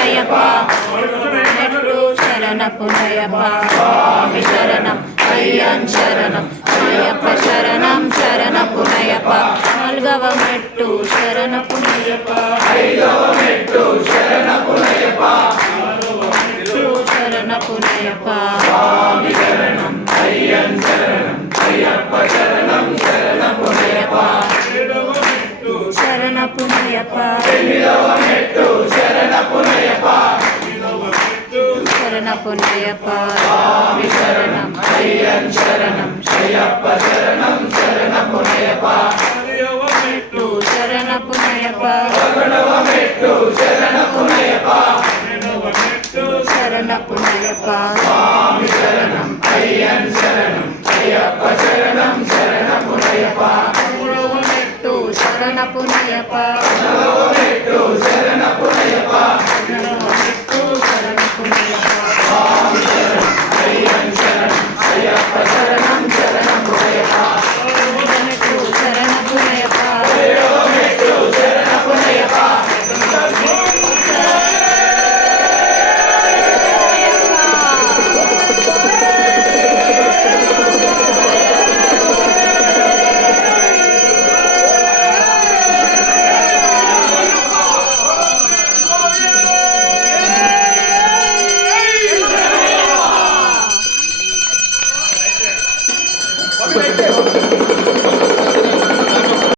పునయప్ప మెట్టు శరణపునయప్ప స్వామి శరణం అయ్యన్ శరణం అయ్యప్ప శరణం శరణపునయప్ప నాలుగవ మెట్టు శరణపునయప్ప ఐదవ మెట్టు శరణపునయప్ప శరణపునయప్ప స్వామి శరణం అయ్యన్ శరణం అయ్యప్ప శరణం శరణపునయప్ప శరణపునయప్ప ఎనిమిదవ మెట్టు శరణపునయప్ప శరణపునయప్ప స్వామి శరణం అయ్యన్ శరణం అయ్యప్ప శరణం శరణపునయప్ప మెట్టు శరణపునయప్ప పదకొండవ మెట్టు శరణపునయప్ప శరణపునయప్ప స్వామి శరణం అయ్యన్ శరణం అయ్యప్ప శరణం శరణపునయప్ప మూడవ మెట్టు శరణపునయప్ప నాలుగవ మెట్టు శరణపునయప్ప ఐదవ మెట్టు శరణపునయప్ప స్వామి శరణం అయ్యన్ శరణం అయ్యప్ప శరణం శరణపునయప్ప ఆరవ మెట్టు శరణపునయప్ప ఏడవ మెట్టు శరణపునయప్ప Perfect.